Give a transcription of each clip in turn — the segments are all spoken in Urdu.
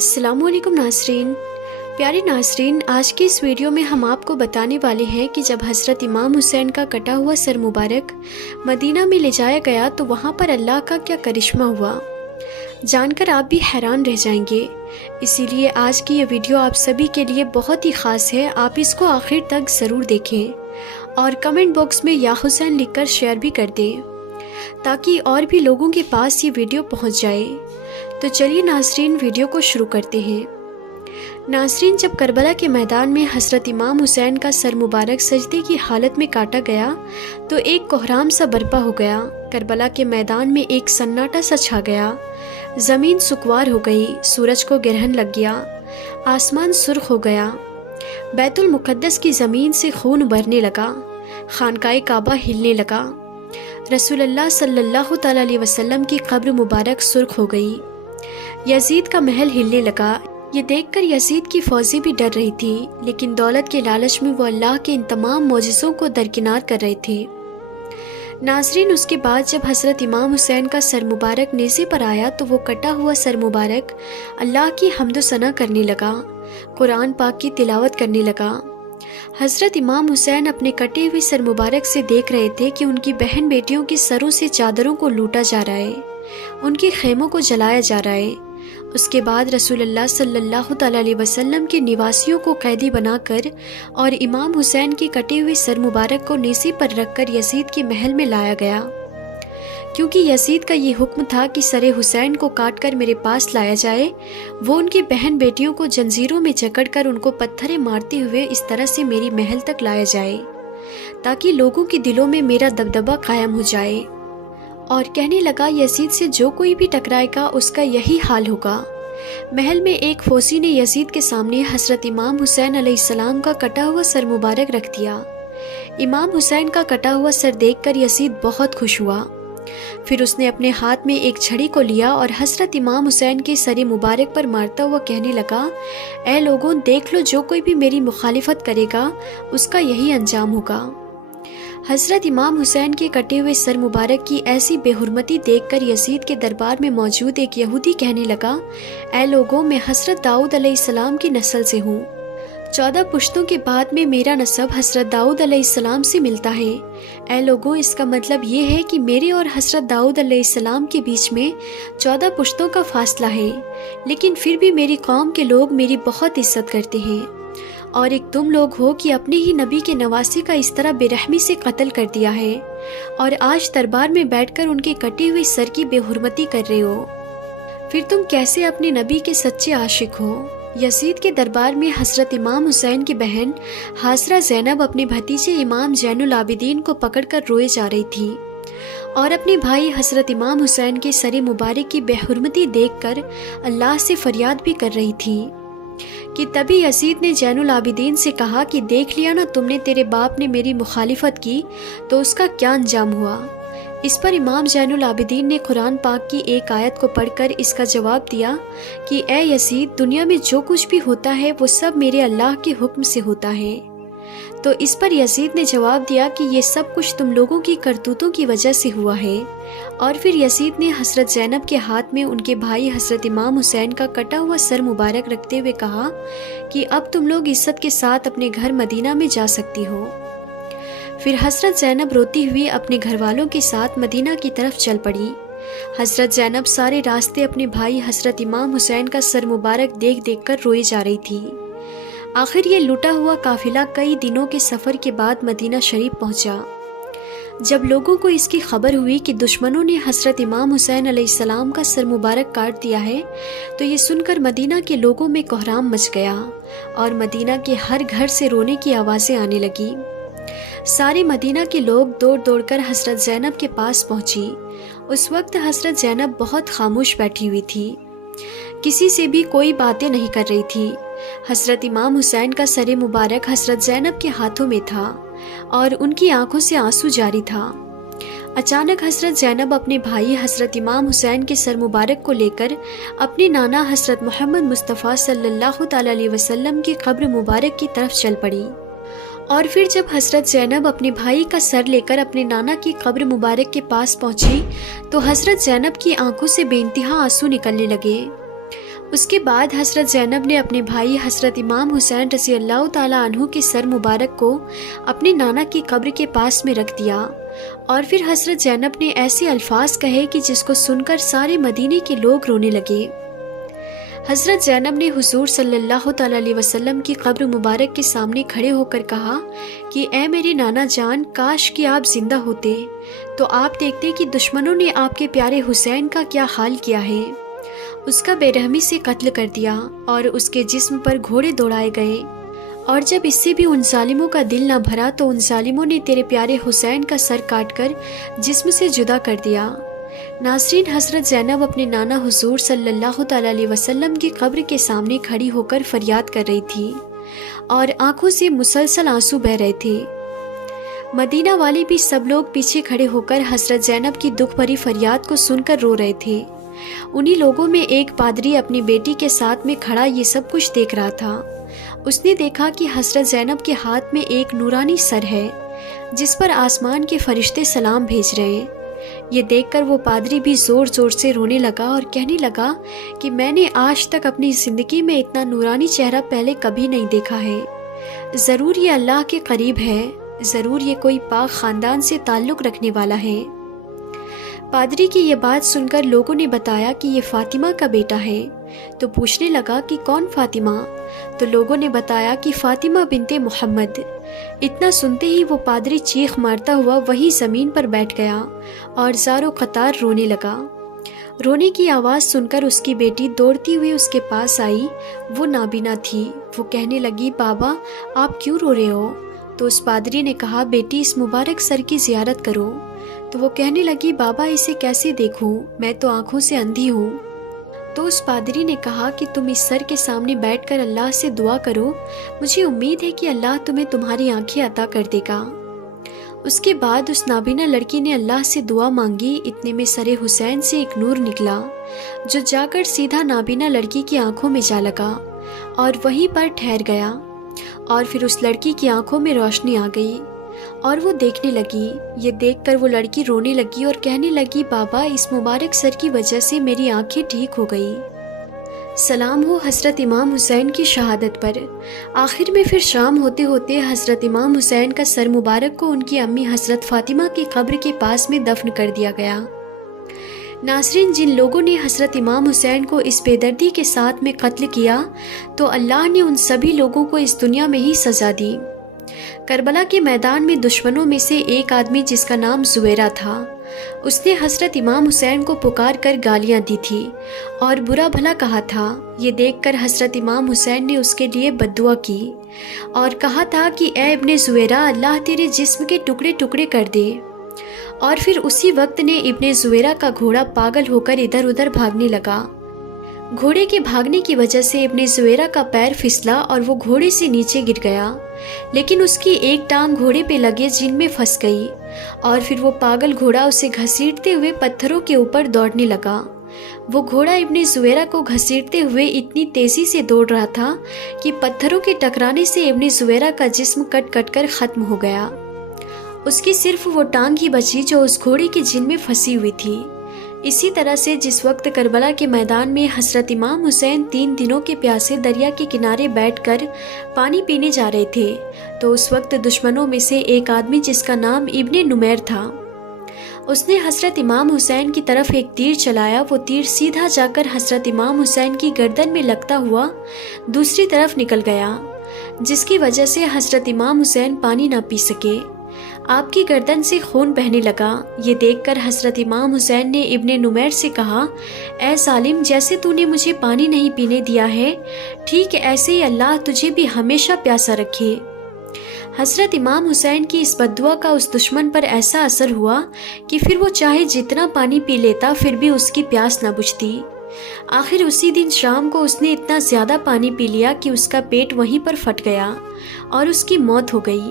السلام علیکم ناظرین۔ پیارے ناظرین، آج کی اس ویڈیو میں ہم آپ کو بتانے والے ہیں کہ جب حضرت امام حسین کا کٹا ہوا سر مبارک مدینہ میں لے جایا گیا تو وہاں پر اللہ کا کیا کرشمہ ہوا، جان کر آپ بھی حیران رہ جائیں گے۔ اسی لیے آج کی یہ ویڈیو آپ سبھی کے لیے بہت ہی خاص ہے، آپ اس کو آخر تک ضرور دیکھیں اور کمنٹ باکس میں یا حسین لکھ کر شیئر بھی کر دیں تاکہ اور بھی لوگوں کے پاس یہ ویڈیو پہنچ جائے۔ تو چلیے ناظرین، ویڈیو کو شروع کرتے ہیں۔ ناظرین، جب کربلا کے میدان میں حضرت امام حسین کا سر مبارک سجدے کی حالت میں کاٹا گیا تو ایک کوہرام سا برپا ہو گیا۔ کربلا کے میدان میں ایک سناٹا سا چھا گیا، زمین سکوار ہو گئی، سورج کو گرہن لگ گیا، آسمان سرخ ہو گیا، بیت المقدس کی زمین سے خون ابھرنے لگا، خانقاہ کعبہ ہلنے لگا، رسول اللہ صلی اللہ تعالیٰ علیہ وسلم کی قبر مبارک سرخ ہو گئی، یزید کا محل ہلنے لگا۔ یہ دیکھ کر یزید کی فوجیں بھی ڈر رہی تھی، لیکن دولت کے لالچ میں وہ اللہ کے ان تمام معجزوں کو درکنار کر رہے تھے۔ ناظرین، اس کے بعد جب حضرت امام حسین کا سر مبارک نیزے پر آیا تو وہ کٹا ہوا سر مبارک اللہ کی حمد و ثنا کرنے لگا، قرآن پاک کی تلاوت کرنے لگا۔ حضرت امام حسین اپنے کٹے ہوئے سر مبارک سے دیکھ رہے تھے کہ ان کی بہن بیٹیوں کے سروں سے چادروں کو لوٹا جا رہا ہے، ان کے خیموں کو جلایا جا رہا ہے۔ اس کے بعد رسول اللہ صلی اللہ تعالیٰ علیہ وسلم کے نواسیوں کو قیدی بنا کر اور امام حسین کے کٹے ہوئے سر مبارک کو نیزے پر رکھ کر یزید کے محل میں لایا گیا، کیونکہ یزید کا یہ حکم تھا کہ سر حسین کو کاٹ کر میرے پاس لایا جائے۔ وہ ان کی بہن بیٹیوں کو جنزیروں میں جکڑ کر ان کو پتھریں مارتے ہوئے اس طرح سے میری محل تک لایا جائے تاکہ لوگوں کے دلوں میں میرا دبدبہ قائم ہو جائے۔ اور کہنے لگا، یزید سے جو کوئی بھی ٹکرائے گا اس کا یہی حال ہوگا۔ محل میں ایک فوجی نے یزید کے سامنے حضرت امام حسین علیہ السلام کا کٹا ہوا سر مبارک رکھ دیا۔ امام حسین کا کٹا ہوا سر دیکھ کر یزید بہت خوش ہوا۔ پھر اس نے اپنے ہاتھ میں ایک چھڑی کو لیا اور حضرت امام حسین کے سر مبارک پر مارتا ہوا کہنے لگا، اے لوگوں، دیکھ لو، جو کوئی بھی میری مخالفت کرے گا اس کا یہی انجام ہوگا۔ حضرت امام حسین کے کٹے ہوئے سر مبارک کی ایسی بے حرمتی دیکھ کر یزید کے دربار میں موجود ایک یہودی کہنے لگا، اے لوگوں، میں حضرت داؤد علیہ السلام کی نسل سے ہوں، 14 پشتوں کے بعد میں میرا نسب حضرت داؤد علیہ السلام سے ملتا ہے۔ اے لوگوں، اس کا مطلب یہ ہے کہ میرے اور حضرت داؤد علیہ السلام کے بیچ میں 14 پشتوں کا فاصلہ ہے، لیکن پھر بھی میری قوم کے لوگ میری بہت عزت کرتے ہیں، اور ایک تم لوگ ہو کہ اپنے ہی نبی کے نواسی کا اس طرح بے رحمی سے قتل کر دیا ہے، اور آج دربار میں بیٹھ کر ان کے کٹے ہوئے سر کی بے حرمتی کر رہے ہو۔ پھر تم کیسے اپنے نبی کے سچے عاشق ہو؟ یزید کے دربار میں حضرت امام حسین کی بہن حاضرہ زینب اپنے بھتیجے امام زین العابدین کو پکڑ کر روئے جا رہی تھی اور اپنے بھائی حضرت امام حسین کے سر مبارک کی بے حرمتی دیکھ کر اللہ سے فریاد بھی کر رہی تھی کہ تبھی یزید نے زین العابدین سے کہا کہ دیکھ لیا نا تم نے، تیرے باپ نے میری مخالفت کی تو اس کا کیا انجام ہوا۔ اس پر امام زین العابدین نے قرآن پاک کی ایک آیت کو پڑھ کر اس کا جواب دیا کہ اے یزید، دنیا میں جو کچھ بھی ہوتا ہے وہ سب میرے اللہ کے حکم سے ہوتا ہے۔ تو اس پر یزید نے جواب دیا کہ یہ سب کچھ تم لوگوں کی کرتوتوں کی وجہ سے ہوا ہے۔ اور پھر یزید نے حضرت زینب کے ہاتھ میں ان کے بھائی حضرت امام حسین کا کٹا ہوا سر مبارک رکھتے ہوئے کہا کہ اب تم لوگ عزت کے ساتھ اپنے گھر مدینہ میں جا سکتی ہو۔ پھر حضرت زینب روتی ہوئی اپنے گھر والوں کے ساتھ مدینہ کی طرف چل پڑی۔ حضرت زینب سارے راستے اپنے بھائی حضرت امام حسین کا سر مبارک دیکھ دیکھ کر روئی جا رہی تھی۔ آخر یہ لوٹا ہوا قافلہ کئی دنوں کے سفر کے بعد مدینہ شریف پہنچا۔ جب لوگوں کو اس کی خبر ہوئی کہ دشمنوں نے حضرت امام حسین علیہ السلام کا سر مبارک کاٹ دیا ہے تو یہ سن کر مدینہ کے لوگوں میں کوہرام مچ گیا اور مدینہ کے ہر گھر سے رونے کی آوازیں آنے لگی۔ سارے مدینہ کے لوگ دوڑ دوڑ کر حضرت زینب کے پاس پہنچی۔ اس وقت حضرت زینب بہت خاموش بیٹھی ہوئی تھی، کسی سے بھی کوئی باتیں نہیں کر رہی تھی۔ حضرت امام حسین کا سر مبارک حضرت زینب کے ہاتھوں میں تھا اور ان کی آنکھوں سے آنسو جاری تھا۔ اچانک حضرت زینب اپنے بھائی حضرت امام حسین کے سر مبارک کو لے کر اپنے نانا حضرت محمد مصطفیٰ صلی اللہ تعالیٰ علیہ وسلم کی قبر مبارک کی طرف چل پڑی۔ اور پھر جب حضرت زینب اپنے بھائی کا سر لے کر اپنے نانا کی قبر مبارک کے پاس پہنچی تو حضرت زینب کی آنکھوں سے بے انتہا آنسو نکلنے لگے۔ اس کے بعد حضرت زینب نے اپنے بھائی حضرت امام حسین رضی اللہ تعالیٰ عنہ کے سر مبارک کو اپنے نانا کی قبر کے پاس میں رکھ دیا، اور پھر حضرت زینب نے ایسے الفاظ کہے کہ جس کو سن کر سارے مدینے کے لوگ رونے لگے۔ حضرت زینب نے حضور صلی اللہ تعالیٰ علیہ وسلم کی قبر مبارک کے سامنے کھڑے ہو کر کہا کہ اے میرے نانا جان، کاش کہ آپ زندہ ہوتے تو آپ دیکھتے کہ دشمنوں نے آپ کے پیارے حسین کا کیا حال کیا ہے۔ اس کا بے رحمی سے قتل کر دیا اور اس کے جسم پر گھوڑے دوڑائے گئے، اور جب اس سے بھی ان ظالموں کا دل نہ بھرا تو ان ظالموں نے تیرے پیارے حسین کا سر کاٹ کر جسم سے جدا کر دیا۔ ناظرین، حضرت زینب اپنے نانا حضور صلی اللہ تعالیٰ علیہ وسلم کی قبر کے سامنے کھڑی ہو کر فریاد کر رہی تھی اور آنکھوں سے مسلسل آنسو بہہ رہے تھے۔ مدینہ والے بھی سب لوگ پیچھے کھڑے ہو کر حضرت زینب کی دکھ بھری فریاد کو سن کر رو رہے تھے۔ انہی لوگوں میں ایک پادری اپنی بیٹی کے ساتھ میں کھڑا یہ سب کچھ دیکھ رہا تھا۔ اس نے دیکھا کہ حضرت زینب کے ہاتھ میں ایک نورانی سر ہے جس پر آسمان کے فرشتے سلام بھیج رہے ہیں۔ یہ دیکھ کر وہ پادری بھی زور زور سے رونے لگا اور کہنے لگا کہ میں نے آج تک اپنی زندگی میں اتنا نورانی چہرہ پہلے کبھی نہیں دیکھا ہے۔ ضرور یہ اللہ کے قریب ہے، ضرور یہ کوئی پاک خاندان سے تعلق رکھنے والا ہے۔ پادری کی یہ بات سن کر لوگوں نے بتایا کہ یہ فاطمہ کا بیٹا ہے، تو پوچھنے لگا کہ کون فاطمہ؟ تو لوگوں نے بتایا کہ فاطمہ بنت محمد۔ اتنا سنتے ہی وہ پادری چیخ مارتا ہوا وہیں زمین پر بیٹھ گیا اور زاروں قطار رونے لگا۔ رونے کی آواز سن کر اس کی بیٹی دوڑتی ہوئی اس کے پاس آئی۔ وہ نابینا تھی۔ وہ کہنے لگی، بابا آپ کیوں رو رہے ہو؟ تو اس پادری نے کہا، بیٹی اس مبارک سر کی زیارت کرو۔ تو وہ کہنے لگی، بابا اسے کیسے دیکھوں، میں تو آنکھوں سے اندھی ہوں۔ تو اس پادری نے کہا کہ تم اس سر کے سامنے بیٹھ کر اللہ سے دعا کرو، مجھے امید ہے کہ اللہ تمہیں تمہاری آنکھیں عطا کر دے گا۔ اس کے بعد اس نابینا لڑکی نے اللہ سے دعا مانگی۔ اتنے میں سر حسین سے ایک نور نکلا جو جا کر سیدھا نابینا لڑکی کی آنکھوں میں جا لگا اور وہیں پر ٹھہر گیا، اور پھر اس لڑکی کی آنکھوں میں روشنی آ گئی اور وہ دیکھنے لگی۔ یہ دیکھ کر وہ لڑکی رونے لگی اور کہنے لگی، بابا اس مبارک سر کی وجہ سے میری آنکھیں ٹھیک ہو گئی۔ سلام ہو حضرت امام حسین کی شہادت پر۔ آخر میں پھر شام ہوتے ہوتے حضرت امام حسین کا سر مبارک کو ان کی امی حضرت فاطمہ کی قبر کے پاس میں دفن کر دیا گیا۔ ناظرین، جن لوگوں نے حضرت امام حسین کو اس بے دردی کے ساتھ میں قتل کیا تو اللہ نے ان سبھی لوگوں کو اس دنیا میں ہی سزا دی۔ کربلا کے میدان میں دشمنوں میں سے ایک آدمی جس کا نام زویرہ تھا، اس نے حضرت امام حسین کو پکار کر گالیاں دی تھی اور برا بھلا کہا تھا۔ یہ دیکھ کر حضرت امام حسین نے اس کے لیے بد دعا کی اور کہا تھا کہ اے ابن زویرہ، اللہ تیرے جسم کے ٹکڑے ٹکڑے کر دے۔ اور پھر اسی وقت نے ابن زویرہ کا گھوڑا پاگل ہو کر ادھر ادھر بھاگنے لگا۔ گھوڑے کے بھاگنے کی وجہ سے ابن زویرہ کا پیر پھسلا اور وہ گھوڑے سے نیچے گر گیا، لیکن اس کی ایک ٹانگ گھوڑے پہ لگے جن میں پھنس گئی، اور پھر وہ پاگل گھوڑا اسے گھسیٹتے ہوئے پتھروں کے اوپر دوڑنے لگا۔ وہ گھوڑا ابن زویرہ کو گھسیٹتے ہوئے اتنی تیزی سے دوڑ رہا تھا کہ پتھروں کے ٹکرانے سے ابن زویرہ کا جسم کٹ کٹ کر ختم ہو گیا۔ اس کی صرف وہ ٹانگ ہی بچی جو اس گھوڑے کی جن میں پھنسی ہوئی تھی۔ اسی طرح سے جس وقت کربلا کے میدان میں حضرت امام حسین 3 دنوں کے پیاسے دریا کے کنارے بیٹھ کر پانی پینے جا رہے تھے، تو اس وقت دشمنوں میں سے ایک آدمی جس کا نام ابن نمیر تھا، اس نے حضرت امام حسین کی طرف ایک تیر چلایا۔ وہ تیر سیدھا جا کر حضرت امام حسین کی گردن میں لگتا ہوا دوسری طرف نکل گیا، جس کی وجہ سے حضرت امام حسین پانی نہ پی سکے۔ آپ کی گردن سے خون بہنے لگا۔ یہ دیکھ کر حضرت امام حسین نے ابن نمیر سے کہا، اے ظالم، جیسے تو نے مجھے پانی نہیں پینے دیا ہے، ٹھیک ایسے ہی اللہ تجھے بھی ہمیشہ پیاسا رکھے۔ حضرت امام حسین کی اس بد دعا کا اس دشمن پر ایسا اثر ہوا کہ پھر وہ چاہے جتنا پانی پی لیتا پھر بھی اس کی پیاس نہ بجھتی۔ آخر اسی دن شام کو اس نے اتنا زیادہ پانی پی لیا کہ اس کا پیٹ وہیں پر پھٹ گیا اور اس کی موت ہو گئی۔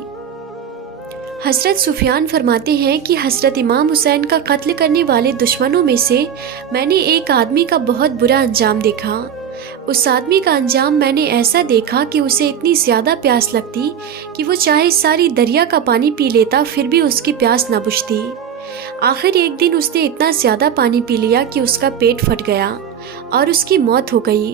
حضرت سفیان فرماتے ہیں کہ حضرت امام حسین کا قتل کرنے والے دشمنوں میں سے میں نے ایک آدمی کا بہت برا انجام دیکھا۔ اس آدمی کا انجام میں نے ایسا دیکھا کہ اسے اتنی زیادہ پیاس لگتی کہ وہ چاہے ساری دریا کا پانی پی لیتا پھر بھی اس کی پیاس نہ بجھتی۔ آخر ایک دن اس نے اتنا زیادہ پانی پی لیا کہ اس کا پیٹ پھٹ گیا اور اس کی موت ہو گئی۔